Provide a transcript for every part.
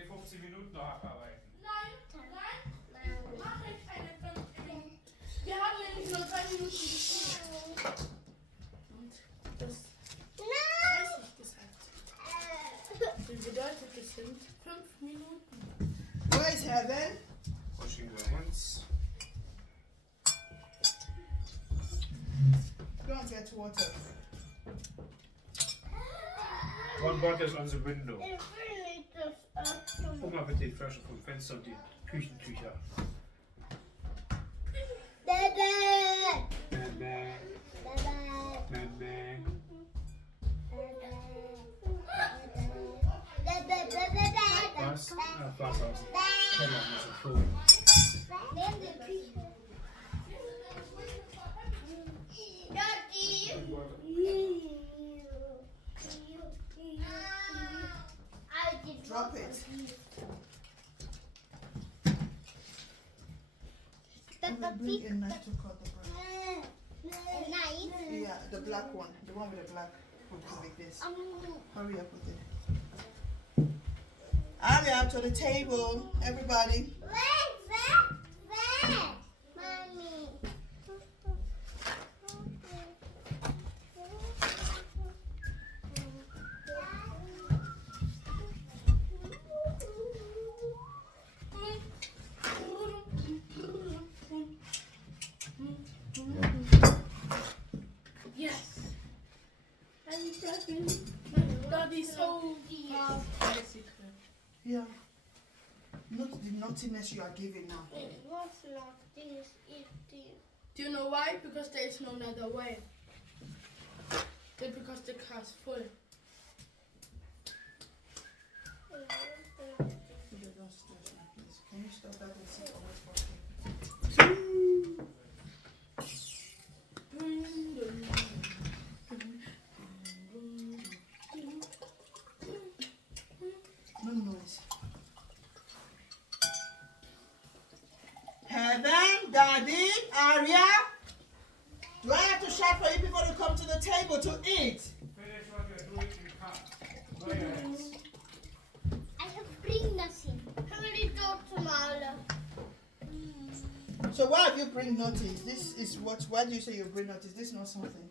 die 15 Minuten noch abarbeiten? Nein, mach ich keine 15 Minuten. Wir haben nämlich nur 3 Minuten gespielt. Und das 30 gesagt. Wie bedeutet das sind 5 Minuten. Where is Heaven? Washing the hands. Go and get water. One bottle is on the window. Guck mal bitte die Flasche vom Fenster und die Küchentücher. Mama. Was? Ach, Wasser aus dem Keller muss ich holen. Drop it. And we bring a knife to cut the bread. Yeah, the black one. The one with the black hook is like this. Hurry up with it. Hurry up to the table, everybody. Yes. And Daddy's so Yeah. Not the naughtiness you are giving now. Do you know why? Because there is no other way. Because the car is full. Can you stop that and sit on this No noise. Heaven, Daddy, Aria. Do I have to shout for you people to come to the table to eat? Finish what you're doing in the car. Dry your hands. So why have you bring notice? This is what, why do you say you bring notice? This is not something.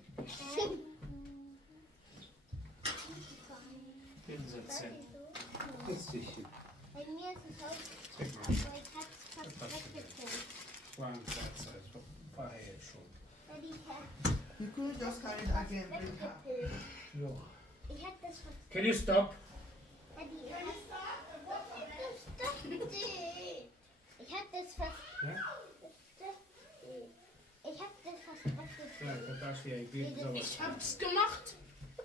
Hinsetzen. Setz dich hin. Bei mir ist es auch, Trink mal. aber ich hab's fast weggezählt. War eine Freizeit. War er jetzt schon. You could just carry it again, bring her. Jo. Ich hab das fast. Can you stop? Ich hab das fast. Ja? Ich hab das fast Ja, weggezählt. das darfst du ja geben. sowas. Ich hab's gemacht.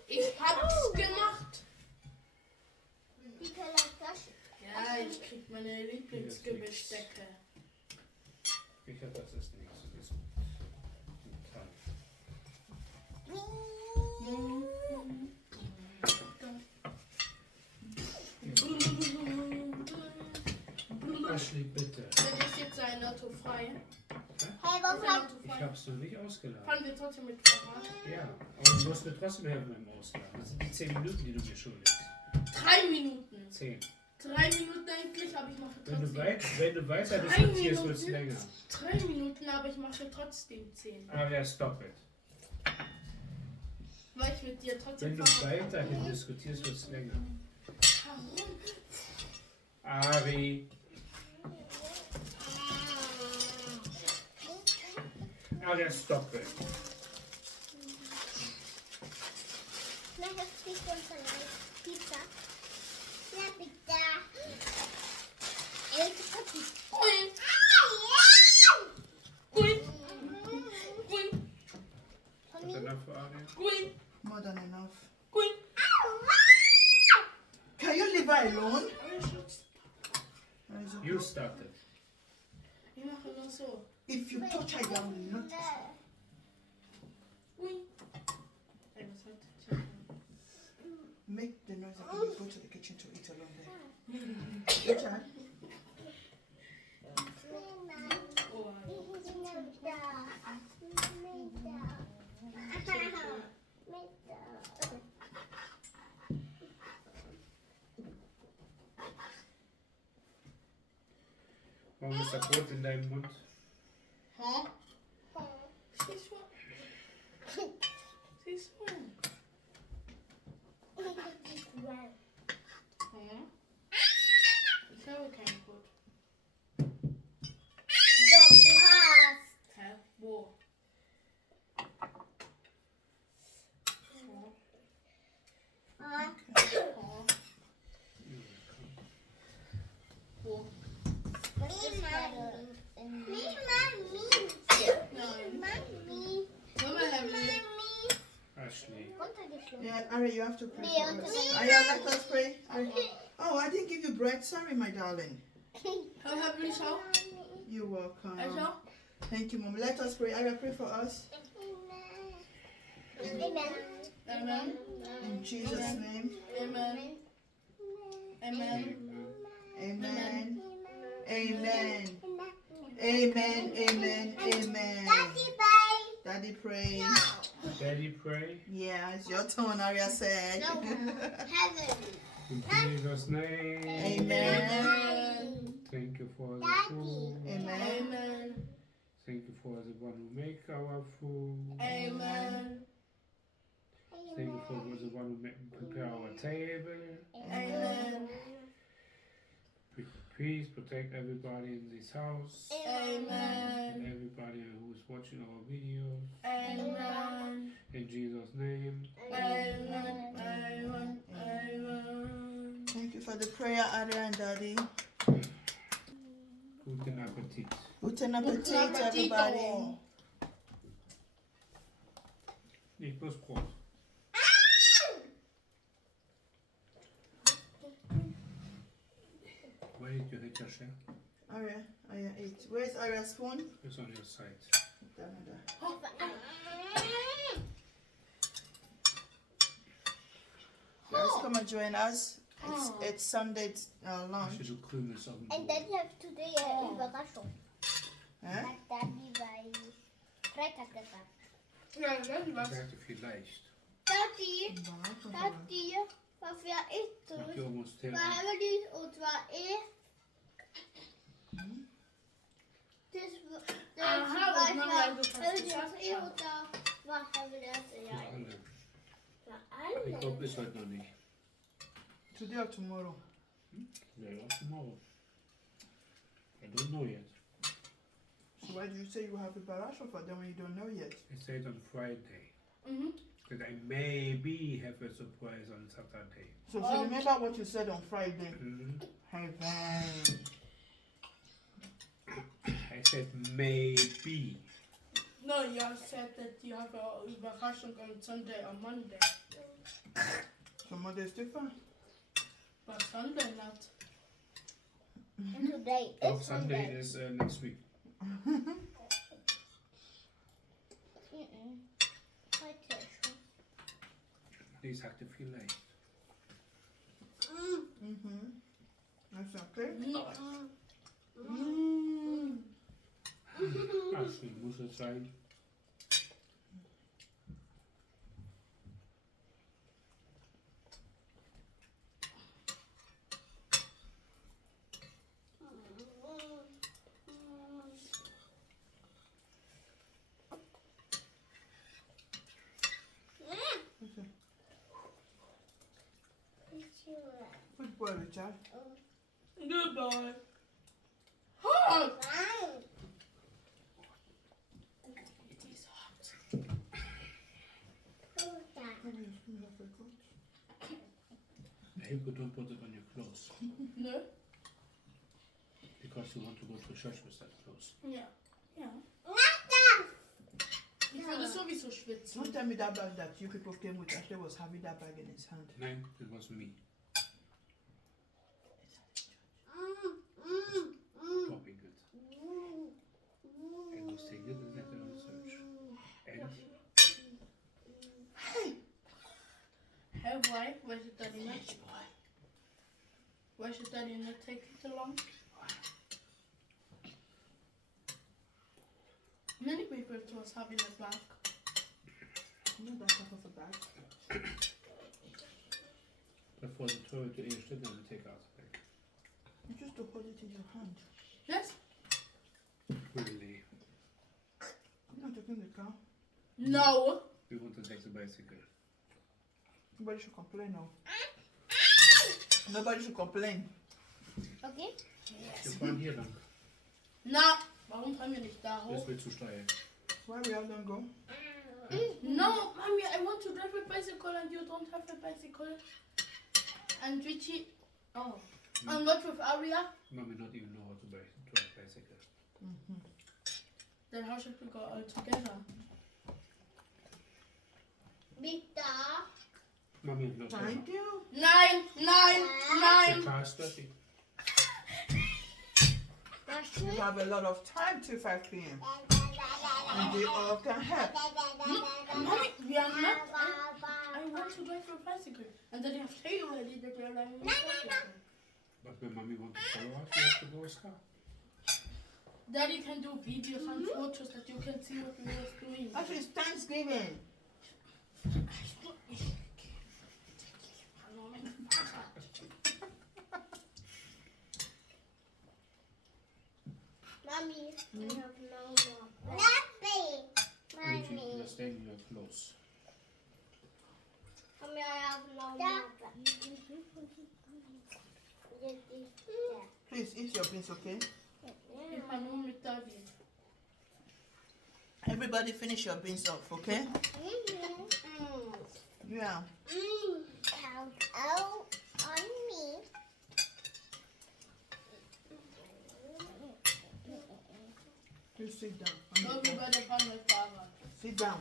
Ich hab's gemacht. Die Flasche. Ja, ich krieg meine Lieblingsgebäckstecke. Ich hab das ist nichts. Das ist Metall. Ashley, bitte. Wenn ist jetzt ein Auto frei? Hey, warum Ist ein Auto Ich frei? hab's noch nicht ausgeladen. Fahren wir trotzdem mit Fahrrad? Ja, aber du musst mir trotzdem helfen beim Ausladen. Das sind die 10 Minuten, die du mir schuldest. 3 Minuten. 10. 3 Minuten eigentlich, aber ich mache Wenn du, trotzdem. wenn du weiter 3 diskutierst, wird es Minuten. länger. 3 Minuten, aber ich mache trotzdem 10. Aria, stop it. Weil ich mit dir trotzdem Wenn du Fahrrad weiterhin diskutierst, wird es länger. Warum? Ari. Aria, stop it. Na, ich hab Pizza und Salat. Pizza. Ja, Pizza. Ui. Ui. Ui. Is enough for Aria? Ui. More than enough. Ui. Can you leave her alone? You started. Ich mache nur so. If you touch her, you will not. Ui. Ey, was hat Make the noise and you go to the kitchen to eat alone there. Your child. Oh, Warum ist da Brot in deinem Mund? Huh? This one. This one. Huh? Is that okay, good? Doch, du hast. Hä? Wo? Ah, Huh? Wo? was ist gerade in Mami. Nein. Mami. Mama, Heavenly. Ashley. Runtergeschluckt. Yeah, Aria, you have to pray Yeah, for us. okay. Aria, let us pray. Aria. Oh, I didn't give you bread. Sorry, my darling. How Heavenly so? You're welcome. Also? Thank you, Mom. Let us pray. Aria, pray for us. Amen. Amen. In Jesus' name. Amen. Amen. Amen. Amen. Amen. Amen. Amen. Daddy, bye. Daddy, pray. Daddy, pray. Yeah, it's your turn, Aria said. No. Heaven. In Jesus' name. Amen. Thank you for the Daddy. food. Amen. Amen. Thank you for the one who make our food. Amen. Thank you for the one who prepare our table. Amen. Please protect everybody in this house. And Amen. everybody who is watching our videos. Amen. In Jesus' name. Amen. Amen. Amen. Thank you for the prayer, Aria and Daddy. Guten Appetit. Guten Appetit, everybody. Nicht bloß Brot. Where did you hit your shell? Aria ate. Where's Aria's spoon? It's on your side. Guys, come and join us. It's Sunday lunch. Als je zo groen is op And Daddy has today eine Überraschung. Huh? Hat Daddy bei Freitag gesagt. Ja, das was. Krijgt veel lijst. Daddy, Daddy, was wir Mag essen? je almost tell Vad har du och vad är? Aha, was man ja so fast gesagt Det hat. vad har vi det? voor Ja, alle. för Ik alla. hoop is heute noch nicht. Today or tomorrow? Nee, or tomorrow. I don't know yet. So why do you say you have a barasho for them when you don't know yet? It said on Friday Mhm. that I maybe have a surprise on Saturday. So remember what you said on Friday. Mhm. Heaven. I said maybe. No, you said that you have a Überraschung on Sunday or Monday. So Monday is different. But Sunday not. And today Oh, is Sunday Sunday. is next week. Heute schon. Die sagte viel leicht. Mm-hmm. That's okay. No. Ach, so muss es sein. Good boy, Richard. Goodbye. Hot. It is hot. Hey, but don't put it on your clothes. No? Because you want to go to church with that clothes. Ja. Ja. Ich würde sowieso schwitzen. Don't tell me that bag that you people came with Ashley was having that bag in his hand. Nein, it was me. Probably good. And was taken in that research. And Hey, why? Why should Daddy not? Why should Daddy not take it along? Many people was having a bag. Not that type of a bag. but for the toilet to eerst, then we take out the bag. You just to hold it in your hand. Yes? No. We want to take the bicycle. Nobody should complain now. Nobody should complain. Okay. Wir fahren hier lang. Na, warum fahren wir nicht da Das hoch? wird zu steil. Where we all don't go? No, mommy, I want to drive a bicycle and you don't have a bicycle. And Richie, oh, and what with Aria? Mommy not even know how to drive bicycle. Then how should we go all together? Bitte. Mommy not Thank you. Nein, nein, The nein. car is dirty. We have a lot of time till 5 p.m. And they all can help. Mommy, we are not. I want to drive a bicycle. And then you have to tell you already that we are driving a bicycle. But when mommy want to follow us, we have to go with car. Daddy can do videos and photos that you can see what we was doing. Actually, it's Thanksgiving. Mommy, I have no more. Nappy. Richie, Mommy. you're staying here close. Mommy, I have no more. Please eat your beans, okay? Ich kann nur mit Daddy. Everybody finish your beans off, okay? Yeah. Ow, on me. Please sit down. So wie bei der Wandelfahrer. Sit down.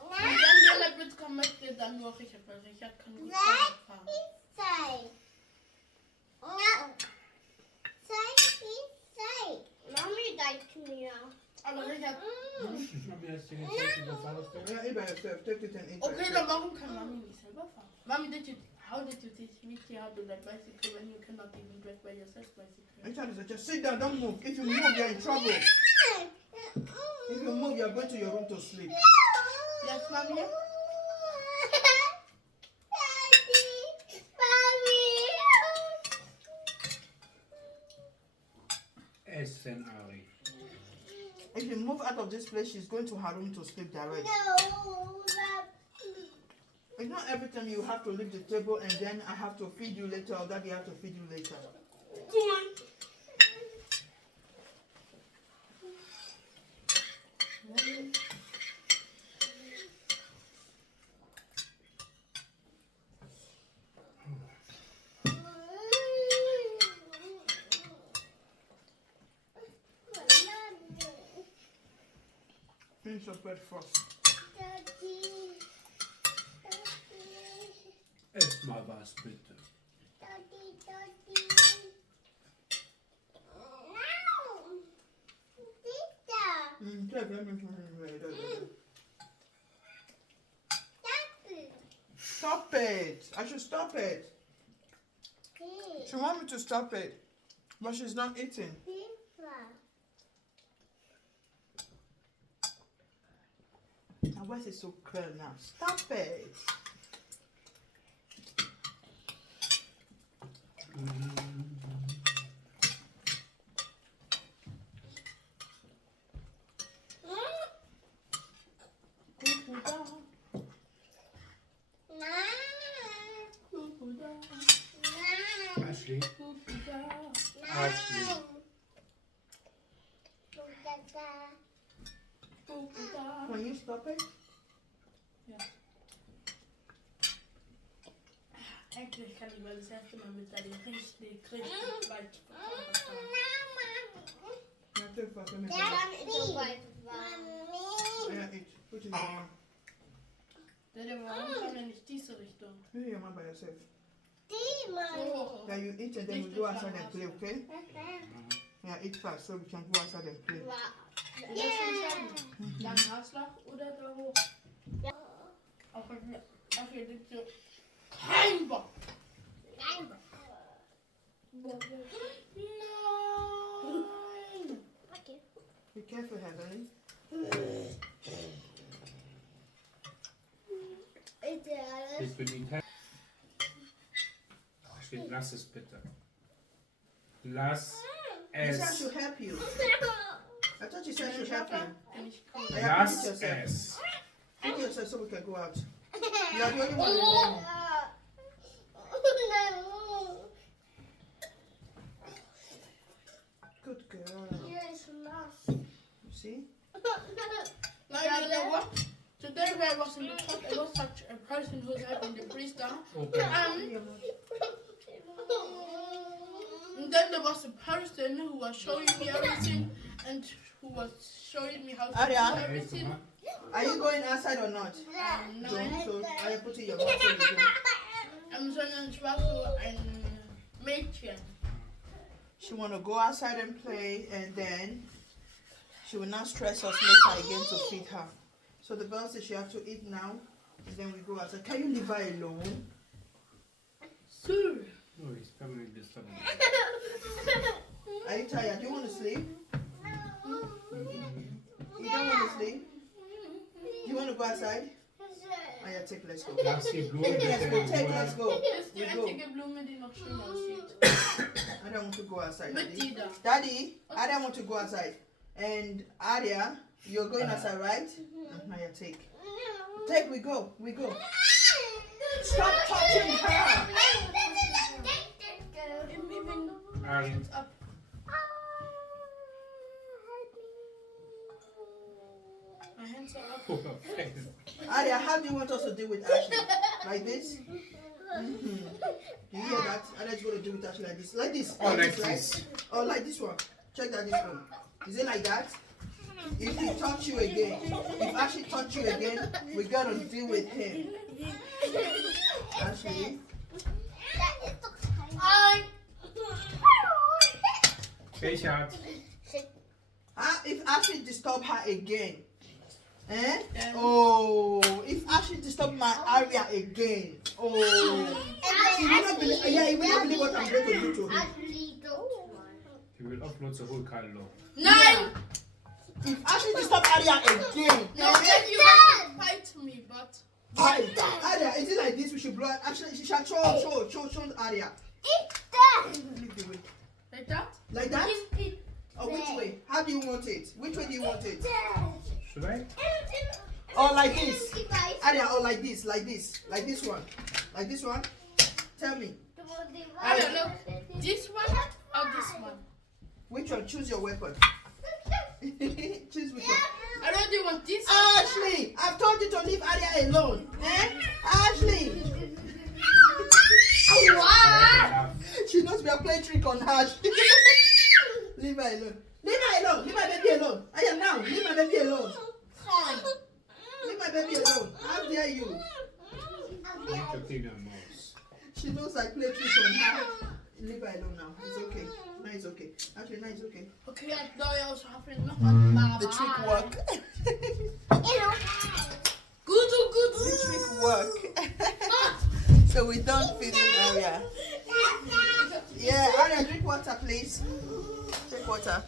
Und wenn ihr mitkommen möchtet, dann nur Richard, weil Richard kann gut Fahrrad fahren. Say. No. Say. Mommy likes me now. Aber Richard, Mommy has to get the father's there. Yeah, eat by yourself. Take it and eat by okay, yourself. dann warum kann Mami nicht selber fahren? Mami, how did you teach Richie how to ride bicycle when you cannot even drive by yourself bicycle? Richard is just sit down, don't move. If you move, you're in trouble. If you move, you're going to your room to sleep. Yes, Mami? Essen, Ari. If you move out of this place, she's going to her room to sleep direct. It's not every time you have to leave the table and then I have to feed you later or daddy have to feed you later. Finish your bread first. Ess mal was, bitte. Stop it. I should stop it. She wants me to stop it, but she's not eating. Now why is it so curled now? Stop it. Ashley. Ashley. Can you stop it? Eigentlich kann ich mal das erste Mal mit Daddy richtig weit fahren. Yeah, take fast. Let me go. Yeah, eat. Put it down. Daddy, warum kann er nicht diese Richtung? You eat your man by yourself. So. Yeah, you eat and then we go outside and play, okay? Yeah, eat fast so we can go outside and play. Das ist entscheidend. Lang Haslach oder da hoch? Auf hier liegt so kein Bock. Nein! Be careful, Heavenly. Ich bin nicht happy. Ashley, lass es bitte. Lass She said I es. should help you. I thought you said I should help you. Wenn ich komme. Yeah, Lass eat yourself. es. Feed yourself so we can go out. You are the only one No. remaining. Good girl. Yes, lost. You see? Now you know what? Today when I was in the top, there was such a person who was having the freeze down. And then there was a person who was showing me everything and who was showing me how to Arya? do everything. Are you going outside or not? No. So I put in your box so you go. Sondern ich war so ein Mädchen. She want to go outside and play, and then she will not stress us later again to feed her. So the girl says she has to eat now, and then we go outside. Can you leave her alone? Sure. No, he's permanently disturbing. Are you tired? Do you want to sleep? You don't want to sleep? Do you want to go outside? Oh yeah, take, let's go. Lass die Blumen Take, let's go. bitte Take, in let's Ruhe. go. Das ist die We go. einzige Blume, die noch schön aussieht. I don't want to go outside, Mit Daddy. die da. Daddy, I don't want to go outside. And Arya, you're going outside, right? Now you take. Take, we go. We go. Stop touching her. Arjen, Up. My hands are up. perfekt. Arya, how do you want us to deal with Ashley? Like this? Do you hear that? Arya's going to deal with Ashley like this. Like this. Oh, like right? this. Oh, like this one. Check that this one. Is it like that? If he touch you again, if Ashley touch you again, we got to deal with him. Ashley. Richard. If Ashley disturb her again, eh? Yeah. Oh, if Ashley disturb my area again, oh, he will not believe. Yeah, he will not believe what I'm going to do to him. Die will auch nur zurück, hallo. Nein! If Ashley disturb area again, No, then you have to fight me, but... Area, is it like this? We should blow. Actually, she shall show area. Leave the way. Like that? Like that? Or which way? How do you want it? Which way do you want it? Should I? Or like this? Area, or like this? Like this? Like this one? Like this one? Tell me. I don't know. This one or this one? Which one? Choose your weapon. Choose which one. I don't do want this one. Ashley, I've told you to leave Aria alone. Eh? Ashley. Wow! She knows we are playing trick on her. Leave her alone. Leave her alone. Leave my baby alone. I am now. Leave my baby alone. Fine. Leave my baby alone. How dare you? Nicht der Fledermaus. She knows I play trick on her. Leave her alone now. It's okay. Now it's okay. Actually, now it's okay. Okay, ik doe jou zo even nog wat. The trick work. Good. The trick work. So we don't feed in Aria. Yeah, Aria, drink water, please. Drink water.